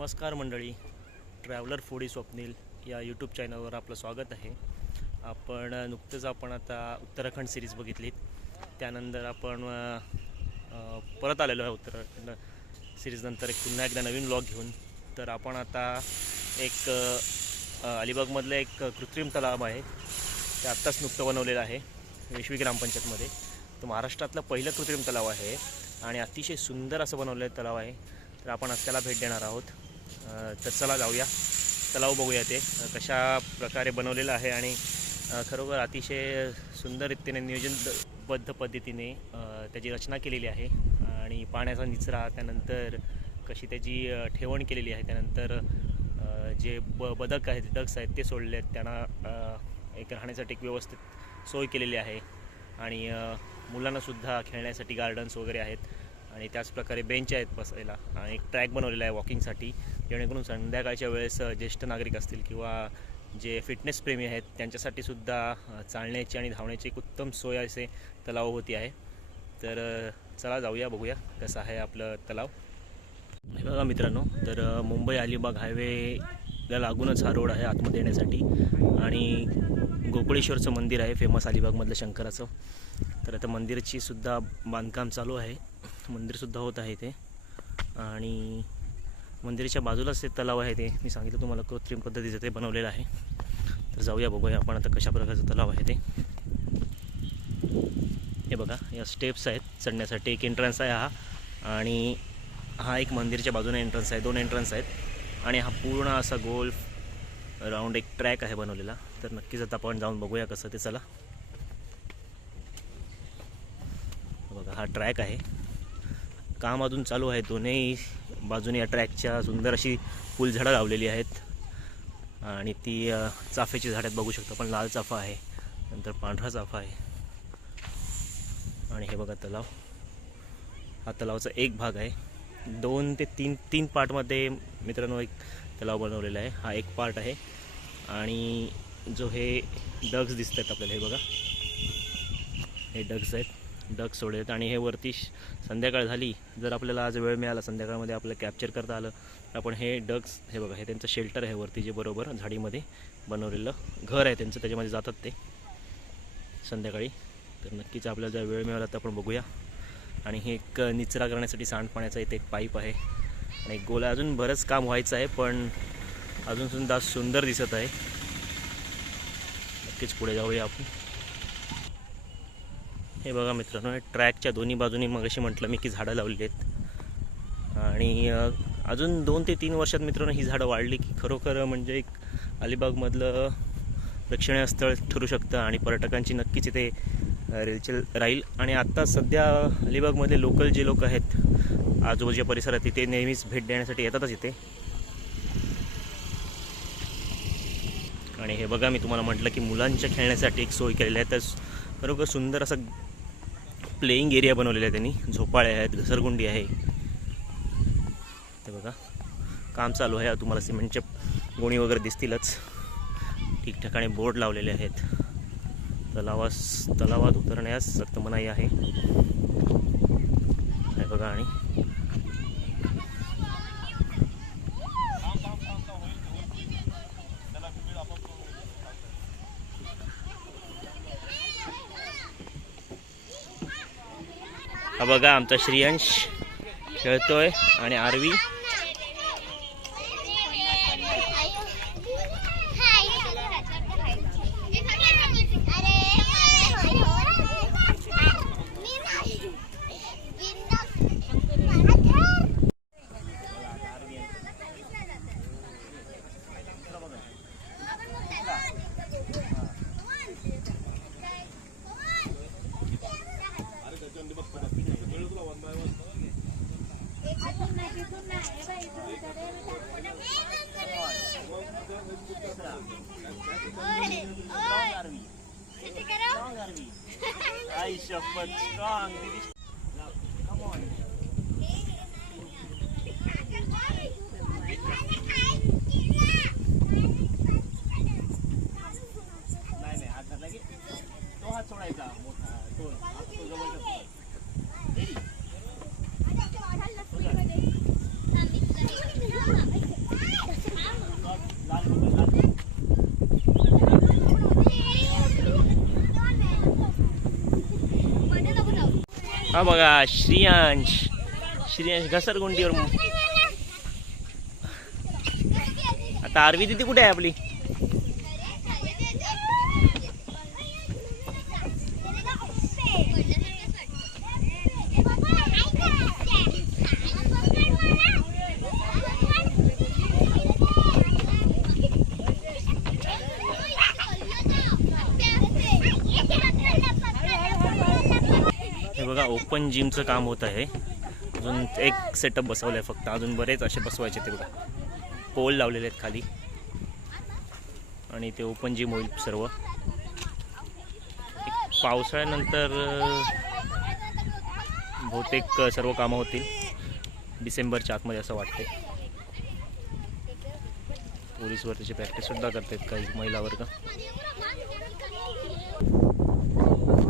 नमस्कार मंडळी, traveller foodie Swapnil या यूट्यूब चॅनलवर आपलं स्वागत आहे. आपण आता उत्तराखंड सिरीज बघितलीत. त्यानंतर आपण परत आलेलो आहे उत्तराखंड सिरीजनंतर पुन्हा एकदा नवीन व्लॉग घेऊन. तर आपण आता एक अलिबागमधलं एक कृत्रिम तलाव आहे, ते आत्ताच नुकतं बनवलेलं आहे वेशवी ग्रामपंचायतमध्ये. तो महाराष्ट्रातलं पहिलं कृत्रिम तलाव आहे आणि अतिशय सुंदर असं बनवलेलं तलाव आहे. तर आपण आज त्याला भेट देणार आहोत. तर चला जाऊया, तलाव बघूया ते कशा प्रकारे बनवलेलं आहे. आणि खरोखर अतिशय सुंदर रीतीने नियोजनबद्ध पद्धतीने त्याची रचना केलेली आहे. आणि पाण्याचा निचरा, त्यानंतर कशी त्याची ठेवण केलेली आहे, त्यानंतर जे बदक आहेत, डक्स आहेत ते सोडले आहेत, त्यांना एक राहण्यासाठी एक व्यवस्थित सोय केलेली आहे. आणि मुलांनासुद्धा खेळण्यासाठी गार्डन्स वगैरे आहेत आणि त्याचप्रकारे बेंच आहेत बसायला. आणि एक ट्रॅक बनवलेला आहे वॉकिंगसाठी, जेणेकरून संध्याकाळच्या वेळेस ज्येष्ठ नागरिक असतील किंवा जे फिटनेस प्रेमी आहेत त्यांच्यासाठी सुद्धा चालण्याची आणि धावण्याची एक उत्तम सोय असे तलाव होती आहे. तर चला जाऊया, बघूया कसं आहे आपलं तलाव. हे बघा मित्रांनो, तर मुंबई अलिबाग हायवेला लागूनच हा रोड आहे आतमध्ये येण्यासाठी. आणि गोकुळेश्वरचं मंदिर आहे फेमस अलिबागमधलं शंकराचं. तर आता मंदिराची सुद्धा बांधकाम चालू आहे, मंदिरसुद्धा होत आहे ते. आणि मंदिराच्या बाजूलाच ते तलाव आहे, ते मी सांगितलं तुम्हाला कृत्रिम पद्धतीचं ते बनवलेलं आहे. तर जाऊया, बघूया आपण आता कशा प्रकारचं तलाव आहे ते. हे बघा, या स्टेप्स आहेत चढण्यासाठी. एक एंट्रन्स आहे हा, आणि हा एक मंदिरच्या बाजूने एंट्रन्स आहे. दोन एंट्रन्स आहेत आणि हा पूर्ण असा गोल राऊंड एक ट्रॅक आहे बनवलेला. तर नक्कीच आता आपण जाऊन बघूया कसं ते. चला बघा, हा ट्रॅक आहे, काम अजून चालू आहे. दोन्ही बाजूने या ट्रॅकच्या सुंदर अशी फुलझाडं लावलेली आहेत. आणि ती चाफ्याची झाडं बघू शकतो आपण. लाल चाफा आहे, नंतर पांढरा चाफा आहे. आणि हे बघा तलाव, हा तलावाचा एक भाग आहे. 2 ते 3 पार्टमध्ये मित्रांनो एक तलाव बनवलेला आहे. हा एक पार्ट आहे. आणि जो हे डग्स दिसत आहेत आपल्याला, हे बघा, हे डग्स आहेत, डग सोडलेत. आणि हे वरती संध्याकाळ झाली, जर आपल्याला आज वेळ मिळाला संध्याकाळमध्ये आपल्याला कॅप्चर करता आलं तर आपण हे डग्स, हे बघा, हे त्यांचं शेल्टर आहे वरती, जे बरोबर झाडीमध्ये बनवलेलं घर आहे त्यांचं, त्याच्यामध्ये जातात ते संध्याकाळी. तर नक्कीच आपल्याला जर वेळ मिळाला तर आपण बघूया. आणि हे एक निचरा करण्यासाठी सांडपाण्याचा इथे एक पाईप आहे आणि एक गोला. अजून बरंच काम व्हायचं आहे, पण अजूनसुद्धा सुंदर दिसत आहे. नक्कीच पुढे जाऊया आपण. हे बघा मित्रांनो, ट्रॅकच्या दोन्ही बाजूनी मगाशी म्हटलं मी की झाडं लावलेली आहेत. आणि अजून 2 ते 3 वर्षात मित्रांनो ही झाडं वाढली की खरोखर म्हणजे एक अलिबागमधलं प्रेक्षणीय स्थळ ठरू शकतं आणि पर्यटकांची नक्कीच इथे रेलचेल राहील. आणि आत्ता सध्या अलिबागमधले लोकल जे लोक आहेत आजूबाजूच्या परिसरात, तिथे नेहमीच भेट देण्यासाठी येतातच इथे. आणि हे बघा, मी तुम्हाला म्हटलं की मुलांच्या खेळण्यासाठी एक सोय केलेली आहे. तर बरोबर सुंदर असं प्लेइंग एरिया बनवलेला आहे त्यांनी. झोपाळे आहेत, घसरगुंडी आहे. ते बघा, काम चालू आहे. तुम्हाला सिमेंटचे गोणी वगैरे दिसतीलच. ठिकठिकाणी बोर्ड लावलेले आहेत. तलावात उतरण्यास सक्त मनाई आहे. हे बघा, आणि हा बघा, आमचा श्रेयांश खेळतोय आणि आरवी. आई शपथ, स्ट्रॉंग दीदी. Come on. नाही, हात धरला की तो हात सोडायचा मोठा, तो जवळ. हा बघा श्रियांश, श्रियांश घसरगुंडीवर. आता आरवी तिथे कुठे आहे आपली? हे बघा ओपन जिमचं काम होत आहे. अजून एक सेटअप बसवलं आहे फक्त, अजून बरेच असे बसवायचे. ते बघा पोल लावलेले आहेत खाली आणि ते ओपन जिम होईल सर्व. पावसाळ्यानंतर बहुतेक सर्व कामं होतील डिसेंबरच्या आतमध्ये असं वाटते. पोलीस भरतीची प्रॅक्टिससुद्धा करतात काही महिला वर्ग.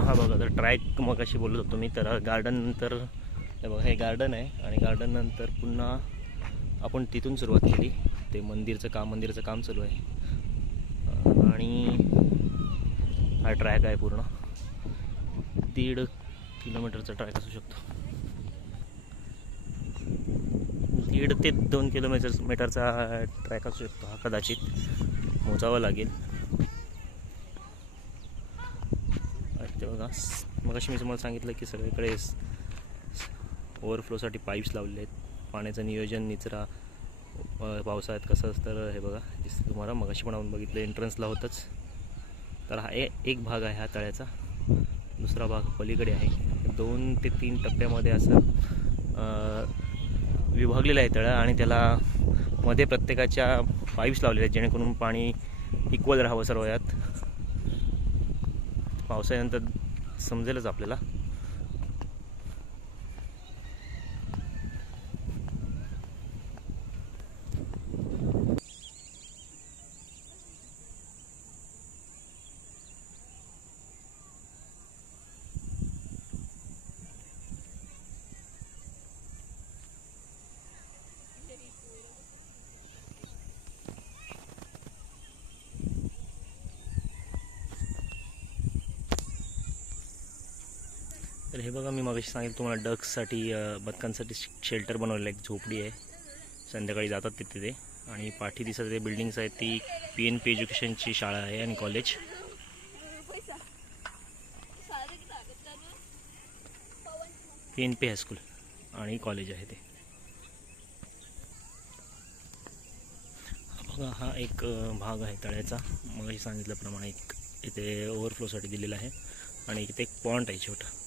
हा बघा तर ट्रॅक मग अशी बोलत होतो मी. तर गार्डन नंतर हे बघा हे गार्डन आहे आणि गार्डन नंतर पुन्हा आपण तिथून सुरुवात केली. ते मंदिरचं काम चालू आहे आणि हा ट्रॅक आहे पूर्ण 1.5 किलोमीटरचा ट्रॅक असू शकतो. 1.5 ते 2 किलोमीटरचा ट्रॅक असू शकतो हा, कदाचित मोजावा लागेल. ते बघा मग अशी मी तुम्हाला सांगितलं की सगळीकडे ओव्हरफ्लोसाठी पाईप्स लावलेले आहेत. पाण्याचं नियोजन निचरा पावसाळ्यात कसं असतं हे बघा दिसतं तुम्हाला. मग अशी पण आपण बघितलं एंट्रन्सला होतंच. तर हा एक भाग आहे हा तळ्याचा, दुसरा भाग पलीकडे आहे. 2 ते 3 टप्प्यामध्ये असं विभागलेलं आहे तळं आणि त्याला मध्ये प्रत्येकाच्या पाईप्स लावलेले आहेत जेणेकरून पाणी इक्वल राहावं सर्व यात. पावसाळ्यानंतर समजेलच आपल्याला. तर हे बघा मी मगाशी सांगितलं तुम्हाला डक्ससाठी बदकांसाठी शेल्टर बनवलेलं आहे. एक झोपडी आहे, संध्याकाळी जातात तिथे ते. आणि पाठी दिसत ते बिल्डिंग्स आहेत ती PNP एज्युकेशनची शाळा आहे आणि कॉलेज. PNP हायस्कूल आणि कॉलेज आहे ते. बघा हा एक भाग आहे तळ्याचा, मगाशी सांगितल्याप्रमाणे एक इथे ओव्हरफ्लोसाठी दिलेला आहे आणि इथे एक पॉइंट आहे छोटा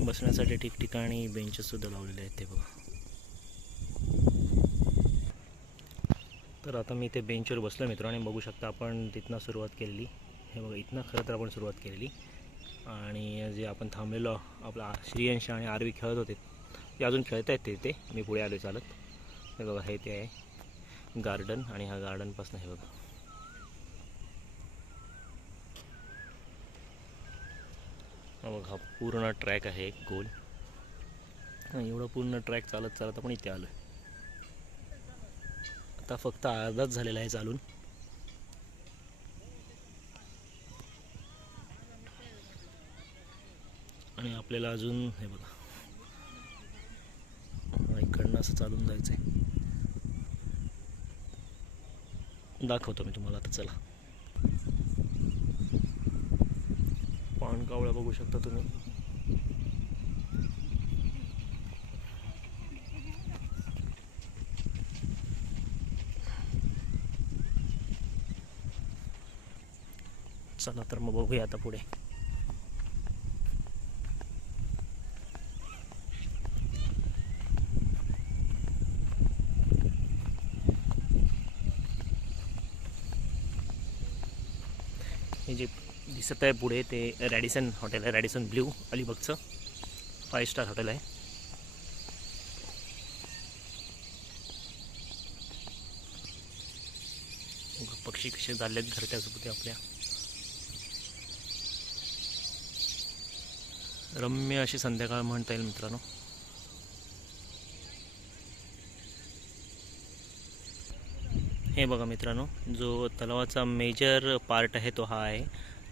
बसण्यासाठी. ठिकठिकाणी बेंचेससुद्धा लावलेले आहेत ते बघा. तर आता मी इथे बेंचवर बसलो मित्रांनो. बघू शकता आपण तिथनं सुरुवात केलेली. हे बघा इथनं खरं तर आपण सुरुवात केलेली आणि जे आपण थांबलेलो आपला श्रियांश आणि आरवी खेळत होते ते अजून खेळत आहेत ते. मी पुढे आलो चालत. हे बघा हे ते आहे गार्डन आणि हा गार्डनपासून हे बघा हा पूर्ण ट्रॅक आहे एक गोल. एवढा पूर्ण ट्रॅक चालत चालत आपण इथे आलो आहे. आता फक्त अर्धाच झालेला आहे चालून. आणि आपल्याला अजून हे बघा इकडनं असं चालून जायचं आहे. दाखवतो मी तुम्हाला आता. चला पाणकावळा बघू शकता तुम्ही. चला तर मग बघूया आता पुढे. हे जे दिसत आहे पुढे ते रॅडिसन हॉटेल आहे. रॅडिसन ब्ल्यू अलिबागचं 5 स्टार हॉटेल आहे. पक्षी कसे झालेत घरट्यासोबत आपल्या. रम्य अशी संध्याकाळ म्हणता येईल मित्रांनो. हे बघा मित्रांनो जो तलावाचा मेजर पार्ट आहे तो हा आहे.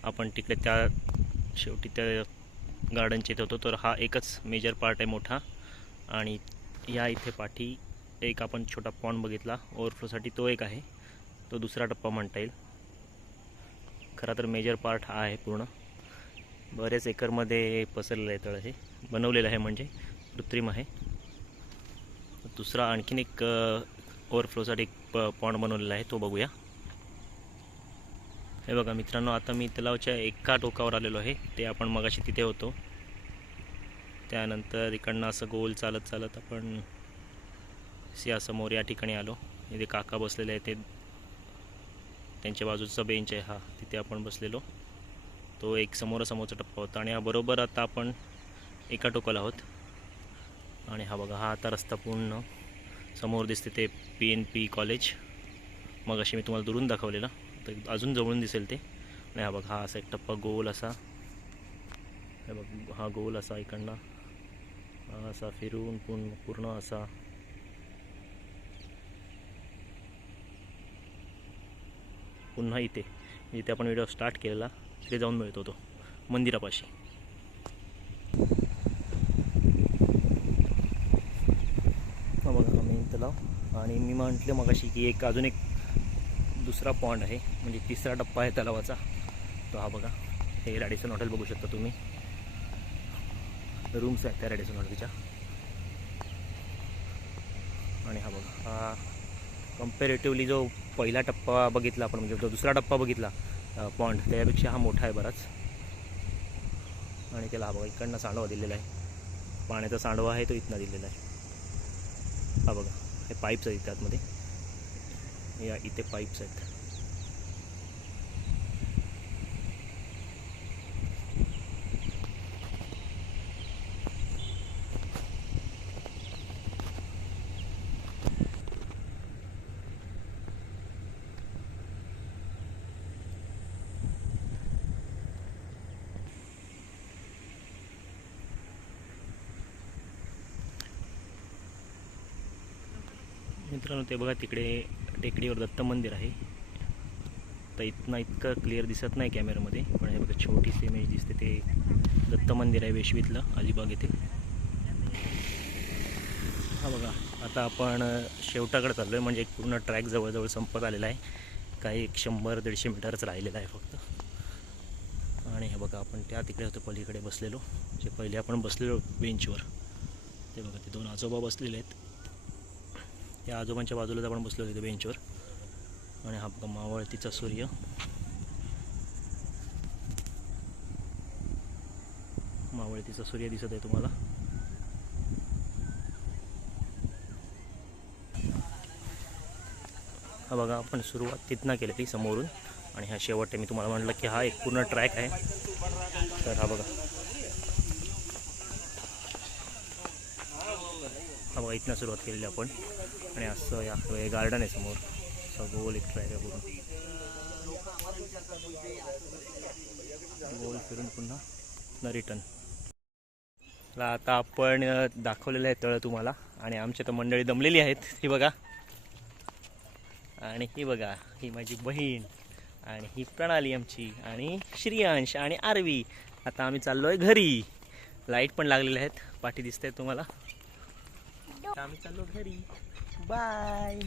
आपण तिकडे त्या शेवटी त्या गार्डनच्या इथे होतो. तर हा एकच मेजर पार्ट आहे मोठा. आणि या इथे पाठी एक आपण छोटा पॉन्ड बघितला ओव्हरफ्लोसाठी, तो एक आहे, तो दुसरा टप्पा म्हणता येईल. खरा तर मेजर पार्ट हा आहे पूर्ण. बरेच एकरमध्ये पसरलेलं आहे तळं, हे बनवलेलं आहे म्हणजे कृत्रिम आहे. दुसरा आणखीन एक ओव्हरफ्लोसाठी एक पॉन्ड बनवलेला आहे, तो बघूया. हे बघा मित्रांनो, आता मी तलावाच्या एका टोकावर आलेलो आहे. ते आपण मगाशी तिथे होतो. त्यानंतर इकडनं असं गोल चालत चालत आपण समोर या ठिकाणी आलो. इथे काका बसलेले आहे, ते त्यांच्या बाजूचा बेंच आहे हा, तिथे आपण बसलेलो. तो एक समोरासमोरचा टप्पा होता. आणि हा बरोबर आता आपण एका टोकाला आहोत. आणि हा बघा, हा आता रस्ता पूर्ण समोर दिसते ते PNP कॉलेज. मग अशी मी तुम्हाला दुरून दाखवलेलं, तर अजून जवळून दिसेल ते. आणि हा बघा, हा असा एक टप्पा गोल असा, हे बघ हा गोल असा इकडनं असा फिरून पूर्ण असा पुन्हा इथे जिथे आपण व्हिडिओ स्टार्ट केलेला तिथे जाऊन मिळतो तो मंदिरापाशी. हा बघा, हा मेन तलाव. आणि मी म्हटलं मगाशी की अजून एक दुसरा पॉन्ड आहे, म्हणजे तिसरा टप्पा आहे तलावाचा. तो हा बघा, हे रॅडिसन हॉटेल बघू शकता तुम्ही. रूम्स आहेत त्या रॅडिसन हॉटेलच्या. आणि हा बघा, हा कम्पॅरेटिव्हली जो पहिला टप्पा बघितला आपण, म्हणजे जो दुसरा टप्पा बघितला पॉन्ड, त्यापेक्षा हा मोठा आहे बराच. आणि त्याला हा बघा इकडनं सांडवा दिलेला आहे, पाण्याचा सांडवा आहे तो इथनं दिलेला आहे. हा बघा, हे पाईप्स आहेत त्यातमध्ये, या इथे पाईप्स आहेत. मित्रांनो, ते बघा तिकडे टेकडीवर दत्त मंदिर आहे. तर इतकं क्लिअर दिसत नाही कॅमेऱ्यामध्ये, पण हे बघा छोटीशी इमेज दिसते, ते दत्त मंदिर आहे वेशवीतलं, अलिबाग येथे. हा बघा, आता आपण शेवटाकडे चाललो आहे, म्हणजे एक पूर्ण ट्रॅक जवळजवळ संपत आलेला आहे. काही 100-150 मीटरच राहिलेला आहे फक्त. आणि हे बघा, आपण त्या तिकडे होतो पलीकडे बसलेलो, जे पहिले आपण बसलेलो बेंचवर. ते बघा, ते 2 आजोबा बसलेले आहेत. त्या आजोबांच्या बाजूलाच आपण बसलो तिथे बेंचवर. आणि हा बघा मावळतीचा सूर्य. मावळतीचा सूर्य दिसत आहे तुम्हाला. हा बघा, आपण सुरुवात तिथनं केली समोरून, आणि हा शेवट आहे. मी तुम्हाला म्हटलं की हा एक पूर्ण ट्रॅक आहे. तर हा बघा, हा बघा इथनं सुरुवात केलेली आपण. आणि असं या गार्डन आहे समोर, असं गोल एक ट्रॅक आहे पूर्ण, गोल फिरून पुन्हा रिटर्न. आता आपण दाखवलेलं आहे तळं तुम्हाला. आणि आमच्या तर मंडळी दमलेली आहेत, ही बघा. आणि ही बघा, ही माझी बहीण, आणि ही प्रणाली आमची, आणि श्रियांश आणि आरवी. आता आम्ही चाललो आहे घरी. लाईट पण लागलेले आहेत, पाठी दिसत आहेत तुम्हाला. आम्ही चाललो घरी. बाय.